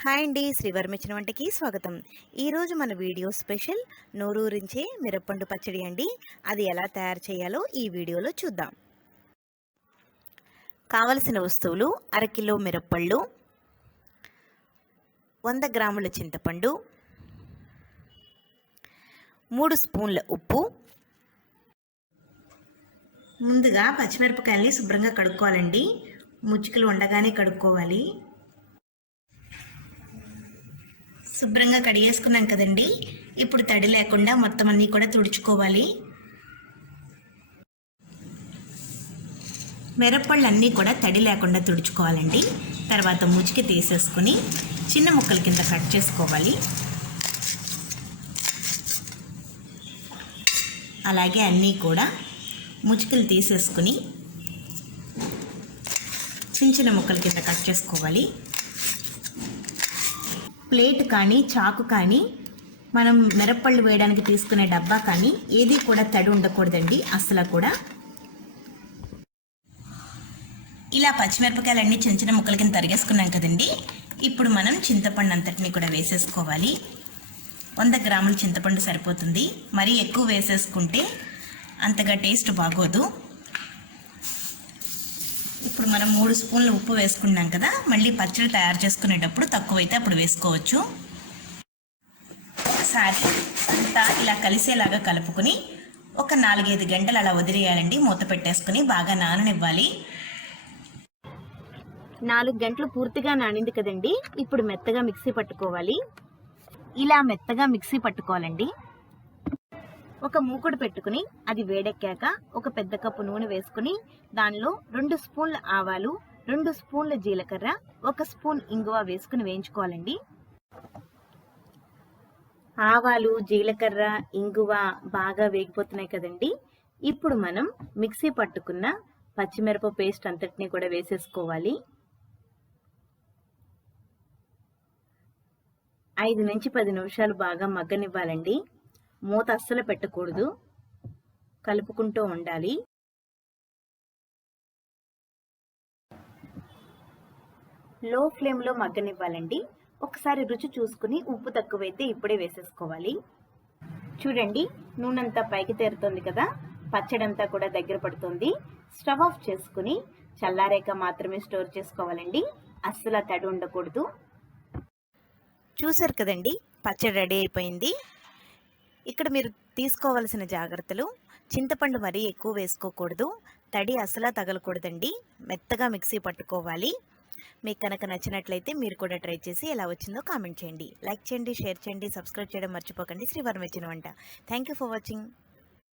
Hi అండి, శ్రీవర్మిచిన వంటకి స్వాగతం. ఈరోజు మన వీడియో స్పెషల్ నోరూరించే మిరప్పండు పచ్చడి అండి. అది ఎలా తయారు చేయాలో ఈ వీడియోలో చూద్దాం. కావలసిన వస్తువులు: అరకిలో మిరప్పళ్ళు, 100 గ్రాముల చింతపండు, 3 స్పూన్ల ఉప్పు. ముందుగా పచ్చిమిరపకాయల్ని శుభ్రంగా కడుక్కోవాలండి. ముచ్చుకలు ఉండగానే కడుక్కోవాలి. శుభ్రంగా కడిగేసుకున్నాం కదండి. ఇప్పుడు తడి లేకుండా మొత్తం అన్నీ కూడా తుడుచుకోవాలి. మిరప్పళ్ళు అన్నీ కూడా తడి లేకుండా తుడుచుకోవాలండి. తర్వాత ముచికి తీసేసుకుని చిన్న ముక్కల కింద కట్ చేసుకోవాలి. అలాగే అన్నీ కూడా ముచికలు తీసేసుకుని చిన్న చిన్న ముక్కల కింద కట్ చేసుకోవాలి. ప్లేట్ కానీ చాకు కానీ మనం మిరప్పళ్ళు వేయడానికి తీసుకునే డబ్బా కానీ ఏది కూడా తడి ఉండకూడదండి అసలు కూడా. ఇలా పచ్చిమిరపకాయలన్నీ చిన్న చిన్న ముక్కల కింద తరిగేసుకున్నాం కదండి. ఇప్పుడు మనం చింతపండు అంతటిని కూడా వేసేసుకోవాలి. 100 గ్రాముల చింతపండు సరిపోతుంది. మరీ ఎక్కువ వేసేసుకుంటే అంతగా టేస్ట్ బాగోదు. ఇప్పుడు మనం 3 స్పూన్ల ఉప్పు వేసుకున్నాం కదా. మళ్ళీ పచ్చడి తయారు చేసుకునేటప్పుడు తక్కువైతే అప్పుడు వేసుకోవచ్చు. ఒకసారి అంతా ఇలా కలిసేలాగా కలుపుకొని ఒక 4-5 గంటలు అలా వదిలేయాలండి. మూత పెట్టేసుకుని బాగా నాననివ్వాలి. 4 గంటలు పూర్తిగా నానింది కదండి. ఇప్పుడు మెత్తగా మిక్సీ పట్టుకోవాలి. ఇలా మెత్తగా మిక్సీ పట్టుకోవాలండి. ఒక మూకుడు పెట్టుకుని అది వేడెక్కాక ఒక పెద్ద కప్పు నూనె వేసుకుని దానిలో 2 స్పూన్ల ఆవాలు, 2 స్పూన్ల జీలకర్ర, 1 స్పూన్ ఇంగువ వేసుకుని వేయించుకోవాలండి. ఆవాలు, జీలకర్ర, ఇంగువ బాగా వేగిపోతున్నాయి కదండి. ఇప్పుడు మనం మిక్సీ పట్టుకున్న పచ్చిమిరప పేస్ట్ అంతటిని కూడా వేసేసుకోవాలి. 5 నుంచి 10 నిమిషాలు బాగా మగ్గనివ్వాలండి. మూత అస్సలు పెట్టకూడదు, కలుపుకుంటూ ఉండాలి. లో ఫ్లేమ్లో మగ్గనివ్వాలండి. ఒకసారి రుచి చూసుకుని ఉప్పు తక్కువైతే ఇప్పుడే వేసేసుకోవాలి. చూడండి, నూనె అంతా పైకి తేరుతుంది కదా. పచ్చడంతా కూడా దగ్గర పడుతుంది. స్టవ్ ఆఫ్ చేసుకుని చల్లారేక మాత్రమే స్టోర్ చేసుకోవాలండి. అస్సలు తడి ఉండకూడదు. చూసారు కదండి, పచ్చడి రెడీ అయిపోయింది. ఇక్కడ మీరు తీసుకోవాల్సిన జాగ్రత్తలు: చింతపండు మరీ ఎక్కువ వేసుకోకూడదు, తడి అసలు తగలకూడదండి. మెత్తగా మిక్సీ పట్టుకోవాలి. మీకు కనుక నచ్చినట్లయితే మీరు కూడా ట్రై చేసి ఎలా వచ్చిందో కామెంట్ చేయండి. లైక్ చేయండి, షేర్ చేయండి, సబ్స్క్రైబ్ చేయడం మర్చిపోకండి. శ్రీవర్మిచిన వంట. Thank you for watching.